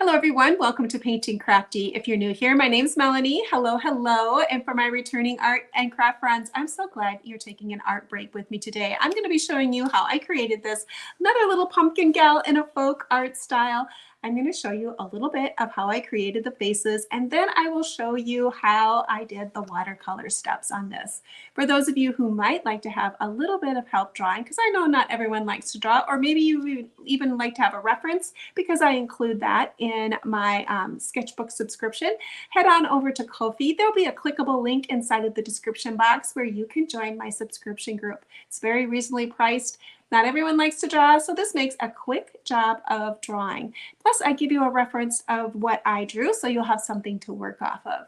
Hello everyone, welcome to Painting Crafty. If you're new here, my name's Melanie. Hello, hello. And for my returning art and craft friends, I'm so glad you're taking an art break with me today. I'm going to be showing you how I created this, another little pumpkin gal in a folk art style. I'm going to show you a little bit of how I created the faces, and then I will show you how I did the watercolor steps on this. For those of you who might like to have a little bit of help drawing, because I know not everyone likes to draw, or maybe you even like to have a reference, because I include that in my sketchbook subscription, head on over to Ko-fi. There'll be a clickable link inside of the description box where you can join my subscription group. It's very reasonably priced. Not everyone likes to draw, so this makes a quick job of drawing. Plus, I give you a reference of what I drew, so you'll have something to work off of.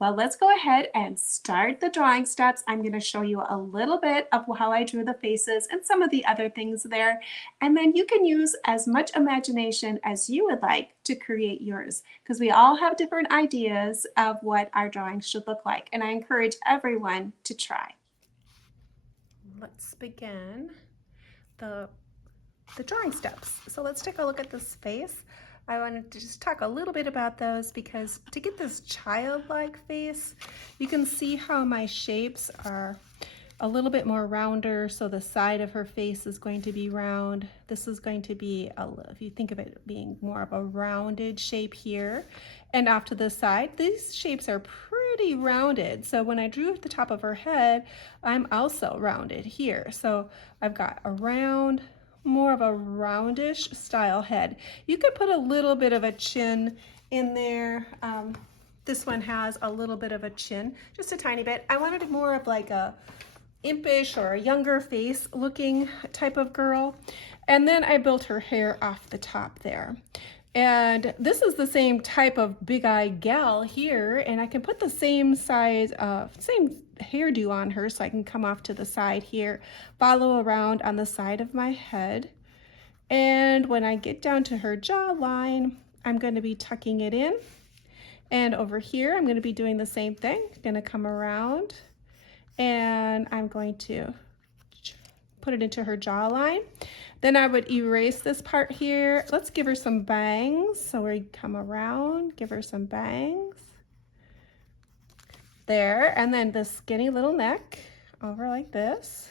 Well, let's go ahead and start the drawing steps. I'm going to show you a little bit of how I drew the faces and some of the other things there. And then you can use as much imagination as you would like to create yours, because we all have different ideas of what our drawings should look like. And I encourage everyone to try. Let's begin the drawing steps. So let's take a look at this face. I wanted to just talk a little bit about those because to get this childlike face, you can see how my shapes are a little bit more rounder. So the side of her face is going to be round. This is going to be, if you think of it being more of a rounded shape here. And off to the side, these shapes are pretty rounded. So when I drew at the top of her head, I'm also rounded here. So I've got a round, more of a roundish style head. You could put a little bit of a chin in there. This one has a little bit of a chin, just a tiny bit. I wanted more of like a impish or a younger face looking type of girl. And then I built her hair off the top there. And this is the same type of big eye gal here, and I can put the same size, same hairdo on her, so I can come off to the side here, follow around on the side of my head. And when I get down to her jawline, I'm going to be tucking it in. And over here, I'm going to be doing the same thing. I'm going to come around, and I'm going to put it into her jawline. Then I would erase this part here. Let's give her some bangs. So we come around, give her some bangs. There, and then this skinny little neck over like this.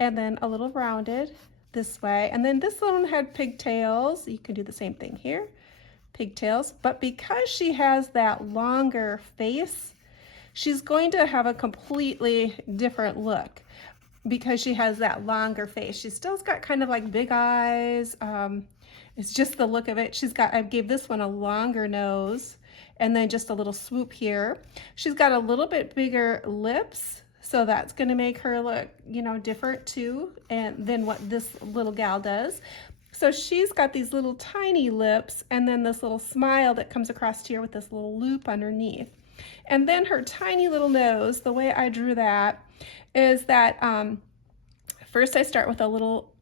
And then a little rounded this way. And then this one had pigtails. You can do the same thing here, pigtails. But because she has that longer face, she's going to have a completely different look. Because she has that longer face. She still's got kind of like big eyes. It's just the look of it. I gave this one a longer nose and then just a little swoop here. She's got a little bit bigger lips, so that's gonna make her look, different too, and than what this little gal does. So she's got these little tiny lips and then this little smile that comes across here with this little loop underneath. And then her tiny little nose, the way I drew that is that first I start with a little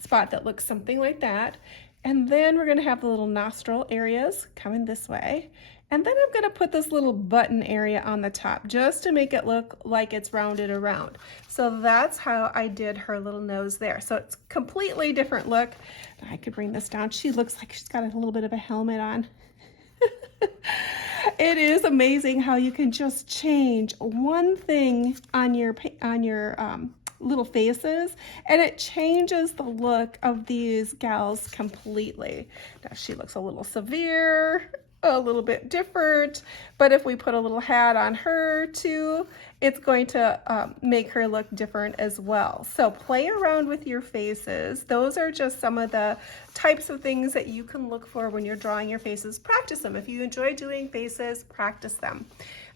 spot that looks something like that, and then we're going to have the little nostril areas coming this way, and then I'm going to put this little button area on the top just to make it look like it's rounded around. So that's how I did her little nose there. So it's completely different look. I could bring this down. She looks like she's got a little bit of a helmet on. It is amazing how you can just change one thing on your little faces, and it changes the look of these gals completely. Now she looks a little severe, a little bit different, but if we put a little hat on her too, it's going to make her look different as well. So play around with your faces. Those are just some of the types of things that you can look for when you're drawing your faces. Practice them. If you enjoy doing faces, practice them.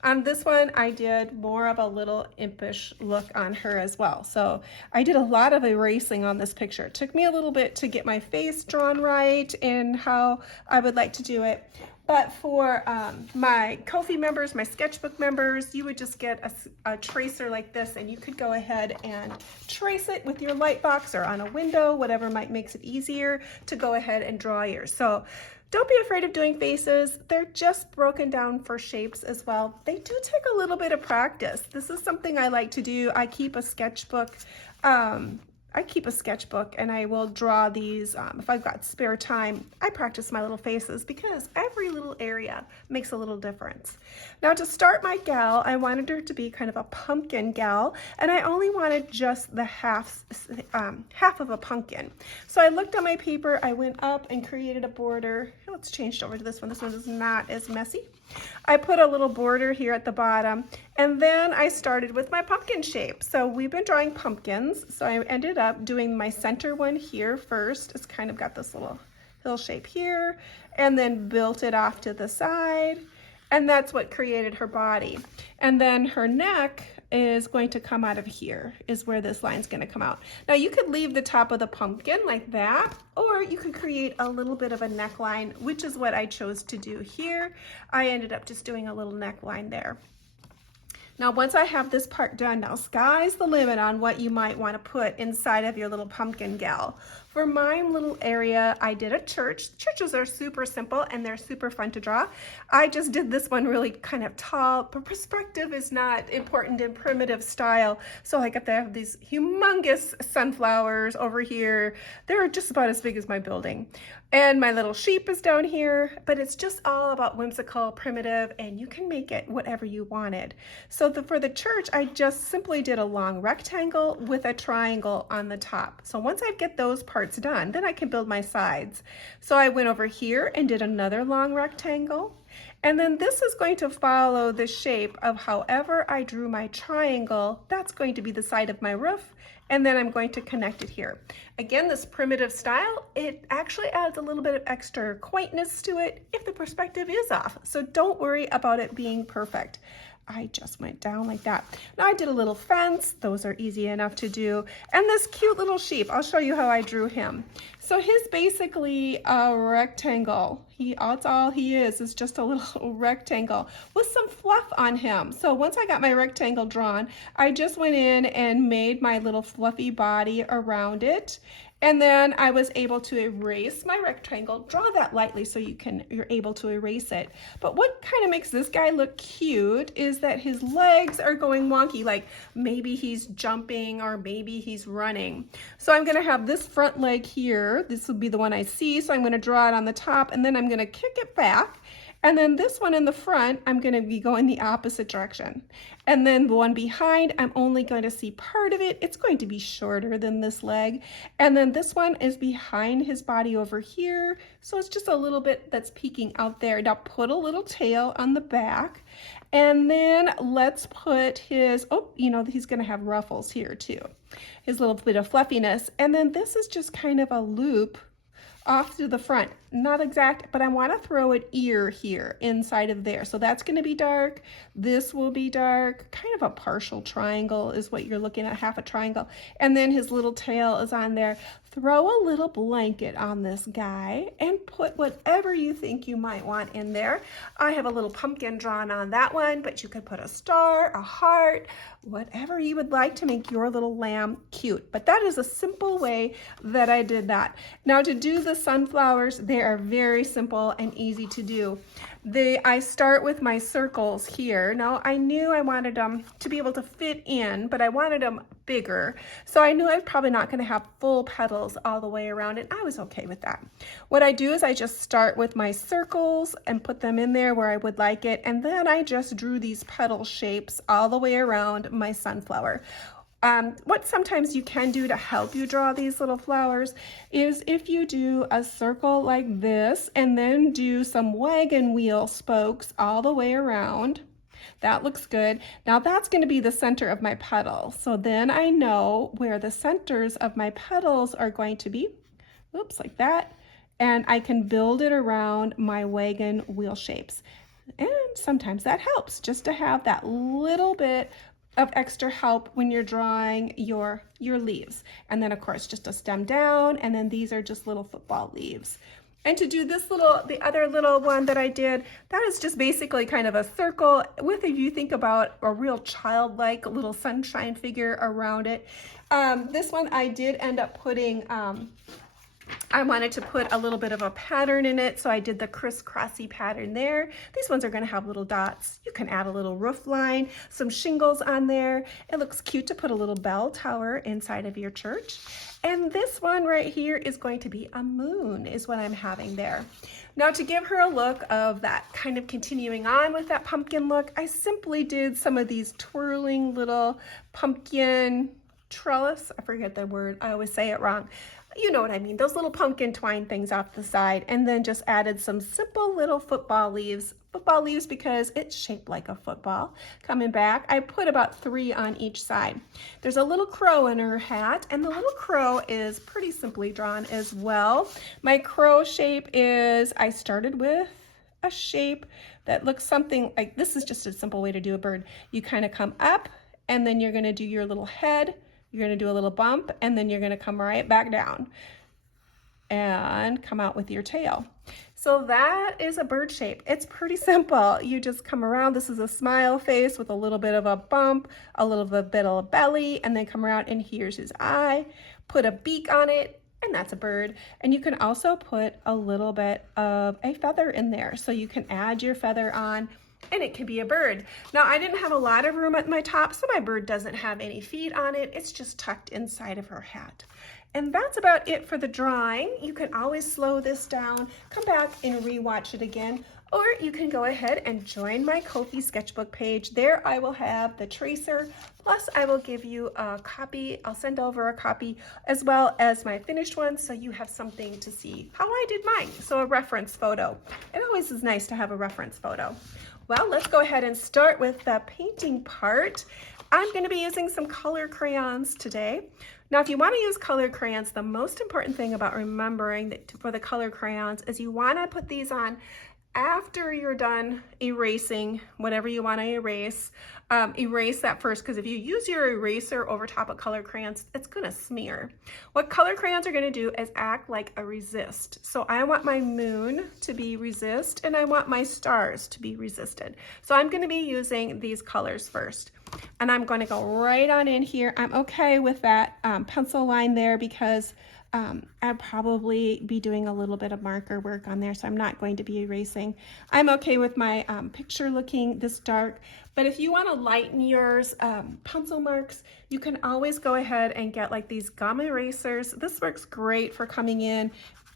On this one, I did more of a little impish look on her as well. So I did a lot of erasing on this picture. It took me a little bit to get my face drawn right and how I would like to do it. But for my Ko-fi members, my sketchbook members, you would just get a tracer like this, and you could go ahead and trace it with your light box or on a window, whatever makes it easier to go ahead and draw yours. So don't be afraid of doing faces. They're just broken down for shapes as well. They do take a little bit of practice. This is something I like to do. I keep a sketchbook I keep a sketchbook and I will draw these. If I've got spare time, I practice my little faces because every little area makes a little difference. Now to start my gal, I wanted her to be kind of a pumpkin gal, and I only wanted just the half of a pumpkin. So I looked on my paper, I went up and created a border. Let's change over to this one. This one is not as messy. I put a little border here at the bottom, and then I started with my pumpkin shape. So we've been drawing pumpkins, so I ended up doing my center one here first. It's kind of got this little hill shape here, and then built it off to the side, and that's what created her body. And then her neck is going to come out of here, is where this line's going to come out. Now you could leave the top of the pumpkin like that, or you could create a little bit of a neckline, which is what I chose to do here. I ended up just doing a little neckline there. Now once I have this part done, now sky's the limit on what you might want to put inside of your little pumpkin gal. For my little area, I did a church. Churches are super simple and they're super fun to draw. I just did this one really kind of tall, but perspective is not important in primitive style. So I got to have these humongous sunflowers over here. They're just about as big as my building. And my little sheep is down here, but it's just all about whimsical, primitive, and you can make it whatever you wanted. So for the church, I just simply did a long rectangle with a triangle on the top. So once I get those parts done, then I can build my sides. So I went over here and did another long rectangle. And then this is going to follow the shape of however I drew my triangle. That's going to be the side of my roof. And then I'm going to connect it here. Again, this primitive style, it actually adds a little bit of extra quaintness to it if the perspective is off. So don't worry about it being perfect. I just went down like that. Now I did a little fence. Those are easy enough to do. And this cute little sheep, I'll show you how I drew him. So he's basically a rectangle. That's all he is just a little rectangle with some fluff on him. So once I got my rectangle drawn, I just went in and made my little fluffy body around it. And then I was able to erase my rectangle, draw that lightly so you're able to erase it. But what kind of makes this guy look cute is that his legs are going wonky, like maybe he's jumping or maybe he's running. So I'm gonna have this front leg here. This will be the one I see, so I'm gonna draw it on the top and then I'm gonna kick it back. And then this one in the front, I'm gonna be going the opposite direction. And then the one behind, I'm only going to see part of it. It's going to be shorter than this leg. And then this one is behind his body over here. So it's just a little bit that's peeking out there. Now put a little tail on the back. And then let's put his, he's gonna have ruffles here too. His little bit of fluffiness. And then this is just kind of a loop off to the front. Not exact, but I want to throw an ear here inside of there. So that's going to be dark. This will be dark. Kind of a partial triangle is what you're looking at, half a triangle. And then his little tail is on there. Throw a little blanket on this guy and put whatever you think you might want in there. I have a little pumpkin drawn on that one, but you could put a star, a heart, whatever you would like to make your little lamb cute. But that is a simple way that I did that. Now to do the sunflowers, they are very simple and easy to do. I start with my circles here. Now I knew I wanted them to be able to fit in, but I wanted them bigger. So I knew I was probably not going to have full petals all the way around, and I was okay with that. What I do is I just start with my circles and put them in there where I would like it, and then I just drew these petal shapes all the way around my sunflower. What sometimes you can do to help you draw these little flowers is if you do a circle like this and then do some wagon wheel spokes all the way around. That looks good. Now that's going to be the center of my petal. So then I know where the centers of my petals are going to be. Oops, like that. And I can build it around my wagon wheel shapes. And sometimes that helps just to have that little bit of extra help when you're drawing your leaves. And then of course just a stem down, and then these are just little football leaves. And to do this the other little one that I did, that is just basically kind of a circle with, if you think about a real childlike little sunshine figure around it. This one I did end up putting I wanted to put a little bit of a pattern in it, so I did the crisscrossy pattern there. These ones are going to have little dots. You can add a little roof line, some shingles on there. It looks cute to put a little bell tower inside of your church. And this one right here is going to be a moon, is what I'm having there. Now, to give her a look of that kind of continuing on with that pumpkin look, I simply did some of these twirling little pumpkin trellis. I forget the word. I always say it wrong. You know what I mean, those little pumpkin twine things off the side, and then just added some simple little football leaves because it's shaped like a football. Coming back, I put about 3 on each side. There's a little crow in her hat, and the little crow is pretty simply drawn as well. My crow shape is, I started with a shape that looks something like, this is just a simple way to do a bird. You kind of come up, and then you're going to do your little head. You're going to do a little bump, and then you're going to come right back down and come out with your tail. So that is a bird shape. It's pretty simple. You just come around. This is a smile face with a little bit of a bump, a little bit of a belly, and then come around, and here's his eye. Put a beak on it, and that's a bird. And you can also put a little bit of a feather in there. So you can add your feather on, and it can be a bird. Now, I didn't have a lot of room at my top, so my bird doesn't have any feet on it. It's just tucked inside of her hat. And that's about it for the drawing. You can always slow this down, come back and rewatch it again, or you can go ahead and join my Ko-fi sketchbook page. There I will have the tracer, plus I will give you a copy. I'll send over a copy as well as my finished one, so you have something to see how I did mine. So a reference photo. It always is nice to have a reference photo. Well, let's go ahead and start with the painting part. I'm going to be using some color crayons today. Now, if you want to use colored crayons, the most important thing about remembering that for the color crayons is you want to put these on after you're done erasing whatever you want to erase. Erase that first, because if you use your eraser over top of colored crayons, it's going to smear. What color crayons are going to do is act like a resist. So I want my moon to be resist, and I want my stars to be resisted. So I'm going to be using these colors first. And I'm going to go right on in here. I'm okay with that pencil line there because I'll probably be doing a little bit of marker work on there, so I'm not going to be erasing. I'm okay with my picture looking this dark, but if you want to lighten yours pencil marks, you can always go ahead and get like these gum erasers. This works great for coming in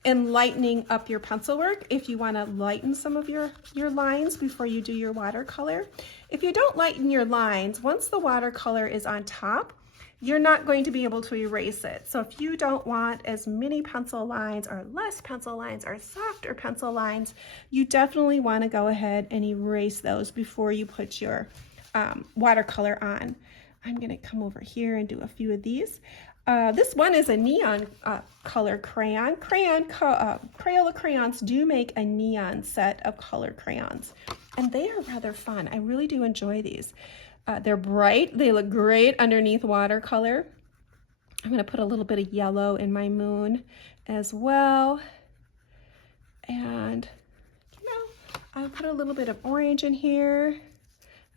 and lightening up your pencil work if you want to lighten some of your lines before you do your watercolor. If you don't lighten your lines, once the watercolor is on top, you're not going to be able to erase it. So if you don't want as many pencil lines or less pencil lines or softer pencil lines, you definitely want to go ahead and erase those before you put your watercolor on. I'm going to come over here and do a few of these. This one is a neon color crayon. Crayola crayons do make a neon set of color crayons, and they are rather fun. I really do enjoy these. They're bright. They look great underneath watercolor. I'm going to put a little bit of yellow in my moon as well. And, I'll put a little bit of orange in here.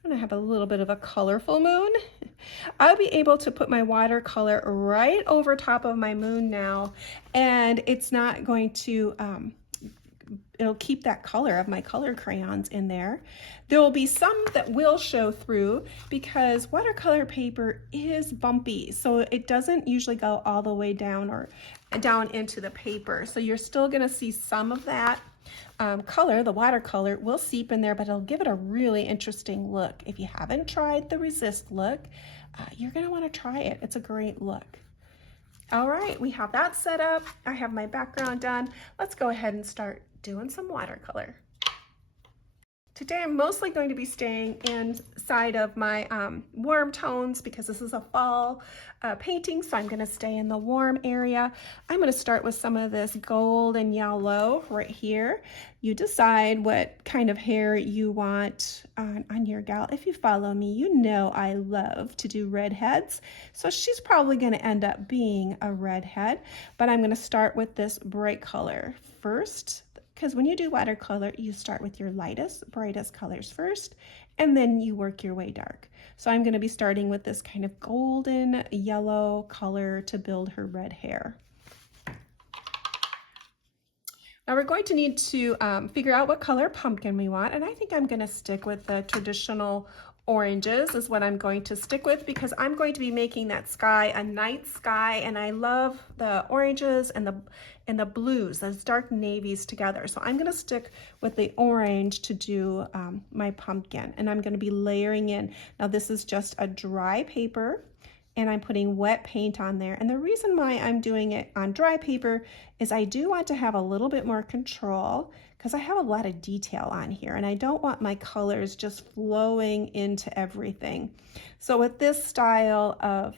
I'm going to have a little bit of a colorful moon. I'll be able to put my watercolor right over top of my moon now, and it's not going to it'll keep that color of my color crayons in there. There will be some that will show through because watercolor paper is bumpy, so it doesn't usually go all the way down or down into the paper. So you're still going to see some of that color, the watercolor, will seep in there, but it'll give it a really interesting look. If you haven't tried the resist look, you're going to want to try it. It's a great look. All right, we have that set up. I have my background done. Let's go ahead and start doing some watercolor. Today I'm mostly going to be staying inside of my warm tones because this is a fall painting, so I'm going to stay in the warm area. I'm going to start with some of this gold and yellow right here. You decide what kind of hair you want on your gal. If you follow me, you know I love to do redheads, so she's probably going to end up being a redhead, but I'm going to start with this bright color first. Because when you do watercolor, you start with your lightest, brightest colors first, and then you work your way dark. So I'm going to be starting with this kind of golden yellow color to build her red hair. Now we're going to need to figure out what color pumpkin we want, and I think I'm going to stick with the traditional oranges is what I'm going to stick with, because I'm going to be making that sky a night sky, and I love the oranges and the blues, those dark navies together. So I'm going to stick with the orange to do my pumpkin, and I'm going to be layering in. Now this is just a dry paper, and I'm putting wet paint on there. And the reason why I'm doing it on dry paper is I do want to have a little bit more control, because I have a lot of detail on here and I don't want my colors just flowing into everything. So with this style of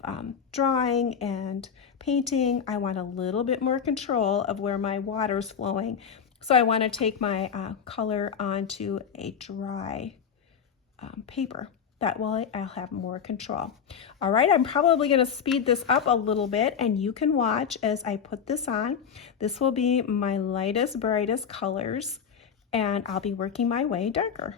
drawing and painting, I want a little bit more control of where my water's flowing. So I want to take my color onto a dry paper. That way I'll have more control. All right, I'm probably going to speed this up a little bit, and you can watch as I put this on. This will be my lightest, brightest colors, and I'll be working my way darker.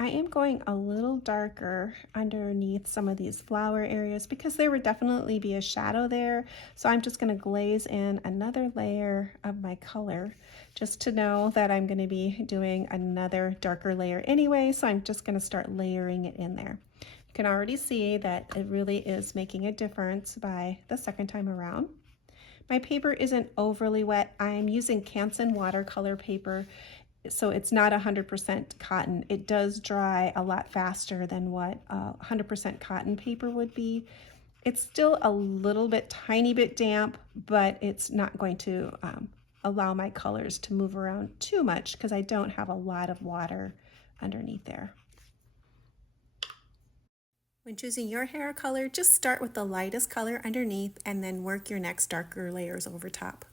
I am going a little darker underneath some of these flower areas because there would definitely be a shadow there. So I'm just going to glaze in another layer of my color just to know that I'm going to be doing another darker layer anyway. So I'm just going to start layering it in there. You can already see that it really is making a difference by the second time around. My paper isn't overly wet. I'm using Canson watercolor paper, so it's not 100% cotton. It does dry a lot faster than what 100% cotton paper would be. It's still a little bit, tiny bit damp, but it's not going to allow my colors to move around too much because I don't have a lot of water underneath there. When choosing your hair color, just start with the lightest color underneath and then work your next darker layers over top.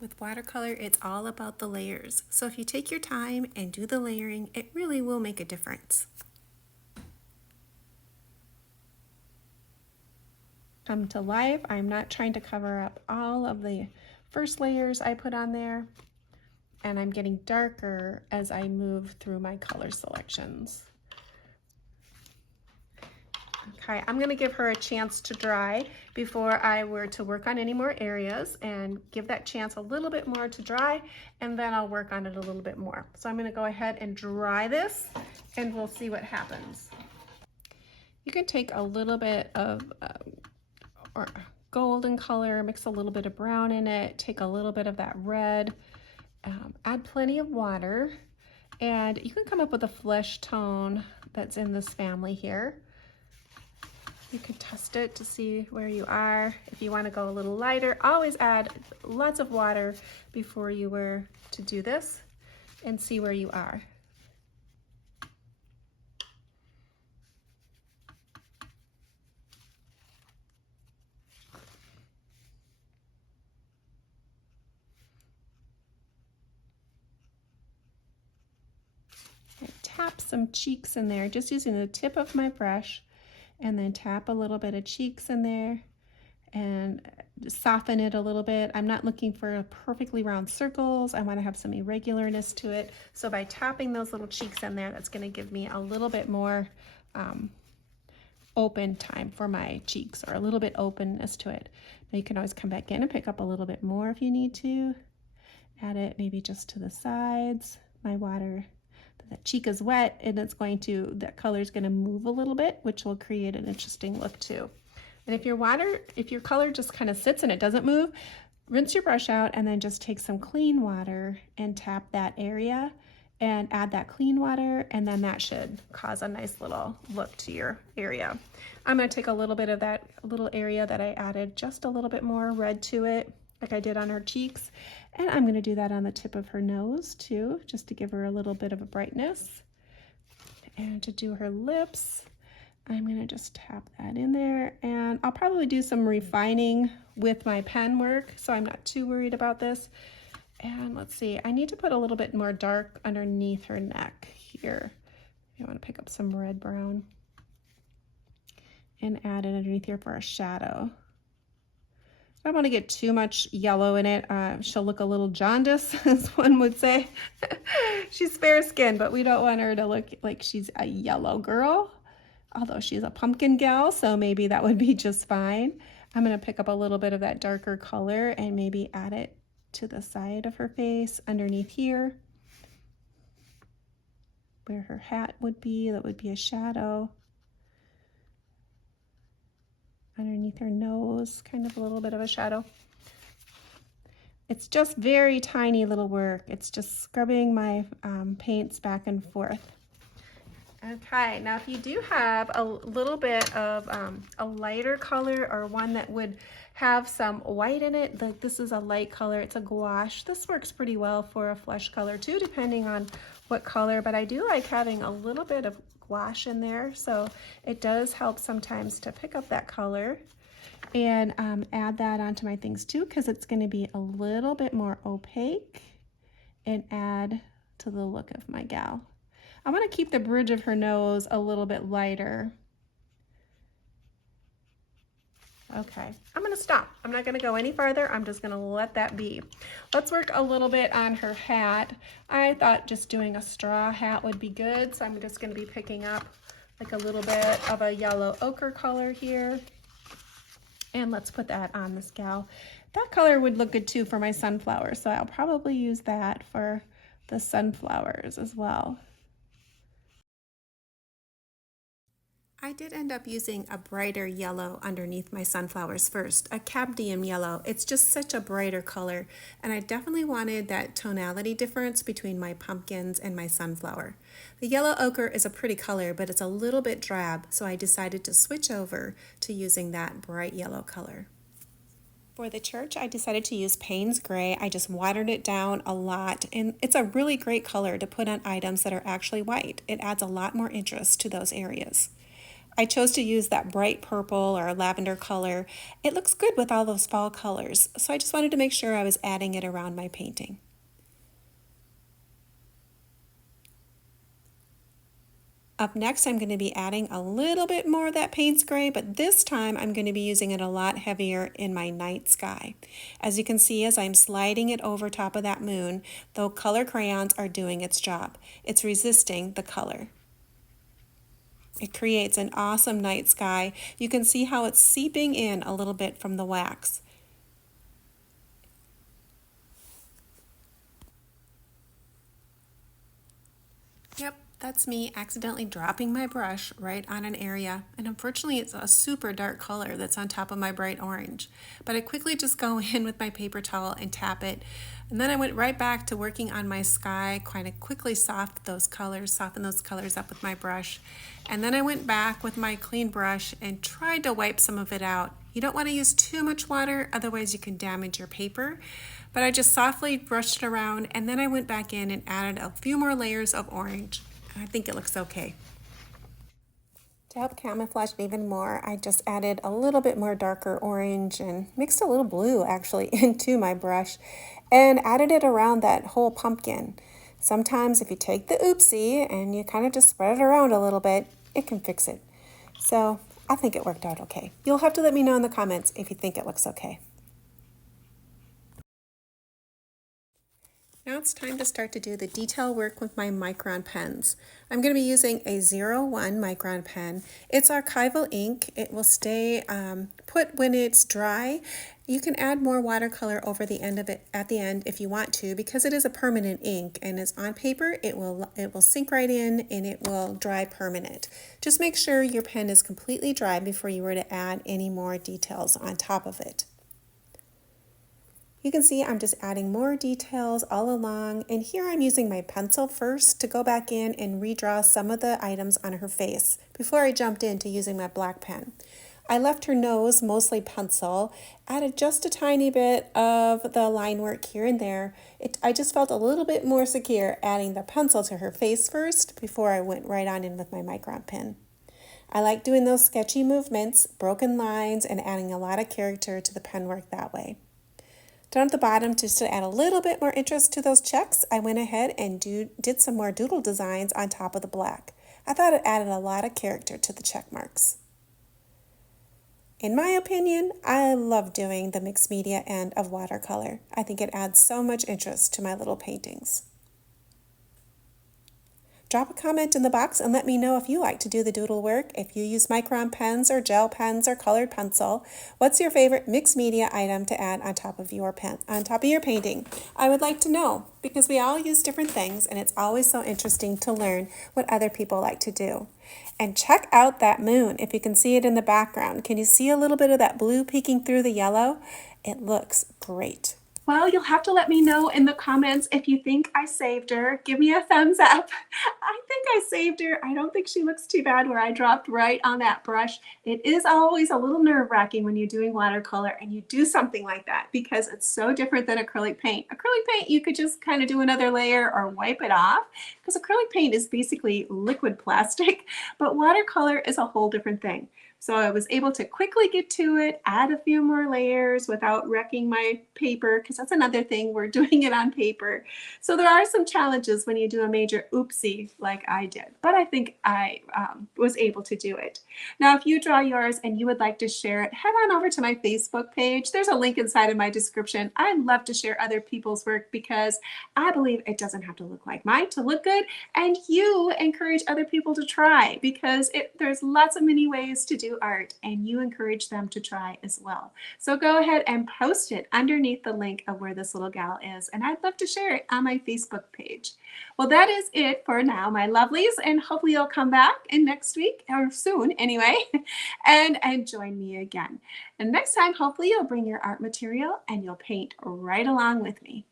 With watercolor, it's all about the layers. So if you take your time and do the layering, it really will make a difference. Come to life, I'm not trying to cover up all of the first layers I put on there, and I'm getting darker as I move through my color selections. Okay, I'm gonna give her a chance to dry before I were to work on any more areas, and give that chance a little bit more to dry, and then I'll work on it a little bit more. So I'm gonna go ahead and dry this, and we'll see what happens. You can take a little bit of or golden color, mix a little bit of brown in it, take a little bit of that red, add plenty of water, and you can come up with a flesh tone that's in this family here. You can test it to see where you are. If you want to go a little lighter, always add lots of water before you were to do this and see where you are. Tap some cheeks in there, just using the tip of my brush, and then tap a little bit of cheeks in there and soften it a little bit. I'm not looking for perfectly round circles. I want to have some irregularness to it. So by tapping those little cheeks in there, that's going to give me a little bit more open time for my cheeks, or a little bit openness to it. Now you can always come back in and pick up a little bit more if you need to. Add it maybe just to the sides. My water, that cheek is wet, and it's going to, that color is going to move a little bit, which will create an interesting look too. And if your color just kind of sits and it doesn't move, rinse your brush out and then just take some clean water and tap that area and add that clean water, and then that should cause a nice little look to your area. I'm going to take a little bit of that little area that I added just a little bit more red to it, like I did on her cheeks, and I'm going to do that on the tip of her nose too, just to give her a little bit of a brightness. And to do her lips, I'm going to just tap that in there, and I'll probably do some refining with my pen work, so I'm not too worried about this. And let's see, I need to put a little bit more dark underneath her neck here. I want to pick up some red brown and add it underneath here for a shadow. I don't want to get too much yellow in it. She'll look a little jaundiced, as one would say. She's fair skinned, but we don't want her to look like she's a yellow girl, although she's a pumpkin gal, so maybe that would be just fine. I'm going to pick up a little bit of that darker color and maybe add it to the side of her face underneath here where her hat would be. That would be a shadow. Underneath her nose, kind of a little bit of a shadow. It's just very tiny little work. It's just scrubbing my paints back and forth. Okay, now if you do have a little bit of a lighter color or one that would have some white in it, like this is a light color, it's a gouache. This works pretty well for a flesh color too, depending on what color, but I do like having a little bit of gouache in there, so it does help sometimes to pick up that color and add that onto my things too, because it's going to be a little bit more opaque and add to the look of my gal. I want to keep the bridge of her nose a little bit lighter. Okay, I'm going to stop. I'm not going to go any farther. I'm just going to let that be. Let's work a little bit on her hat. I thought just doing a straw hat would be good, so I'm just going to be picking up like a little bit of a yellow ochre color here. And let's put that on this gal. That color would look good too for my sunflower, so I'll probably use that for the sunflowers as well. I did end up using a brighter yellow underneath my sunflowers first, a cadmium yellow. It's just such a brighter color, and I definitely wanted that tonality difference between my pumpkins and my sunflower. The yellow ochre is a pretty color, but it's a little bit drab, so I decided to switch over to using that bright yellow color. For the church, I decided to use Payne's Gray. I just watered it down a lot, and it's a really great color to put on items that are actually white. It adds a lot more interest to those areas. I chose to use that bright purple or lavender color. It looks good with all those fall colors, so I just wanted to make sure I was adding it around my painting. Up next, I'm going to be adding a little bit more of that Payne's Gray, but this time I'm going to be using it a lot heavier in my night sky. As you can see, as I'm sliding it over top of that moon, the color crayons are doing its job. It's resisting the color. It creates an awesome night sky. You can see how it's seeping in a little bit from the wax. Yep, that's me accidentally dropping my brush right on an area, and unfortunately it's a super dark color that's on top of my bright orange. But I quickly just go in with my paper towel and tap it, and then I went right back to working on my sky, kind of quickly soften those colors up with my brush. And then I went back with my clean brush and tried to wipe some of it out. You don't want to use too much water, otherwise you can damage your paper. But I just softly brushed it around, and then I went back in and added a few more layers of orange. I think it looks okay. To help camouflage it even more, I just added a little bit more darker orange and mixed a little blue actually into my brush and added it around that whole pumpkin. Sometimes if you take the oopsie and you kind of just spread it around a little bit, it can fix it. So I think it worked out okay. You'll have to let me know in the comments if you think it looks okay. Now it's time to start to do the detail work with my micron pens. I'm going to be using a 01 micron pen. It's archival ink. It will stay put when it's dry. You can add more watercolor over the end of it at the end if you want to, because it is a permanent ink and it's on paper. It will sink right in and it will dry permanent. Just make sure your pen is completely dry before you were to add any more details on top of it. You can see I'm just adding more details all along, and here I'm using my pencil first to go back in and redraw some of the items on her face before I jumped into using my black pen. I left her nose mostly pencil, added just a tiny bit of the line work here and there. I just felt a little bit more secure adding the pencil to her face first before I went right on in with my micron pen. I like doing those sketchy movements, broken lines, and adding a lot of character to the pen work that way. Down at the bottom, just to add a little bit more interest to those checks, I went ahead and did some more doodle designs on top of the black. I thought it added a lot of character to the check marks. In my opinion, I love doing the mixed media end of watercolor. I think it adds so much interest to my little paintings. Drop a comment in the box and let me know if you like to do the doodle work, if you use micron pens or gel pens or colored pencil. What's your favorite mixed media item to add on top of your painting? I would like to know, because we all use different things and it's always so interesting to learn what other people like to do. And check out that moon if you can see it in the background. Can you see a little bit of that blue peeking through the yellow? It looks great. Well, you'll have to let me know in the comments if you think I saved her. Give me a thumbs up. I think I saved her. I don't think she looks too bad where I dropped right on that brush. It is always a little nerve-wracking when you're doing watercolor and you do something like that because it's so different than acrylic paint. Acrylic paint, you could just kind of do another layer or wipe it off because acrylic paint is basically liquid plastic, but watercolor is a whole different thing. So I was able to quickly get to it, add a few more layers without wrecking my paper, because that's another thing, we're doing it on paper. So there are some challenges when you do a major oopsie like I did, but I think I was able to do it. Now, if you draw yours and you would like to share it, head on over to my Facebook page. There's a link inside of my description. I love to share other people's work because I believe it doesn't have to look like mine to look good, and you encourage other people to try because there's lots of many ways to do art and you encourage them to try as well. So go ahead and post it underneath the link of where this little gal is, and I'd love to share it on my Facebook page. Well, that is it for now, my lovelies, and hopefully you'll come back in next week, or soon anyway, and join me again. And next time, hopefully you'll bring your art material and you'll paint right along with me.